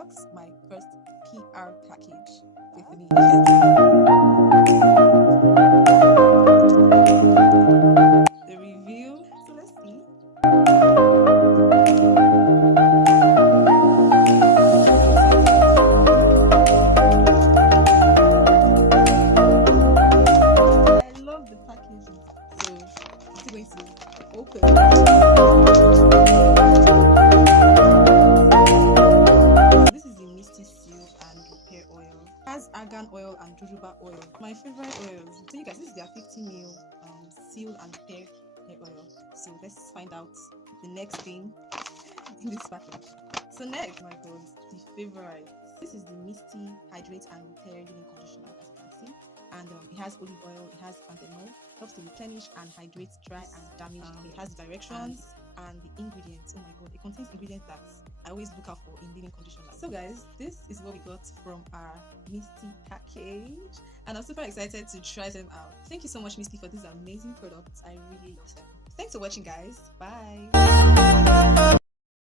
unbox my first PR package with me. The review. So let's see. I love the packaging. So I'm still going to open. Has argan oil and jojoba oil, my favorite oils. So you guys, this is their 50ml seal and repair hair oil. So let's find out the next thing in this package. So next, my god, the favorite. This is the Misty Hydrate and Repair Leave-In Conditioner, as you can see, and it has olive oil, it has panthenol, helps to replenish and hydrate dry and damaged hair. It has directions and the ingredients. Oh my god, it contains ingredients that I always look out for in leave-in conditioner. So guys, this is what we got from our Misty package, and I'm super excited to try them out. Thank you so much, Misty, for these amazing products. I really love them. Thanks for watching, guys. Bye.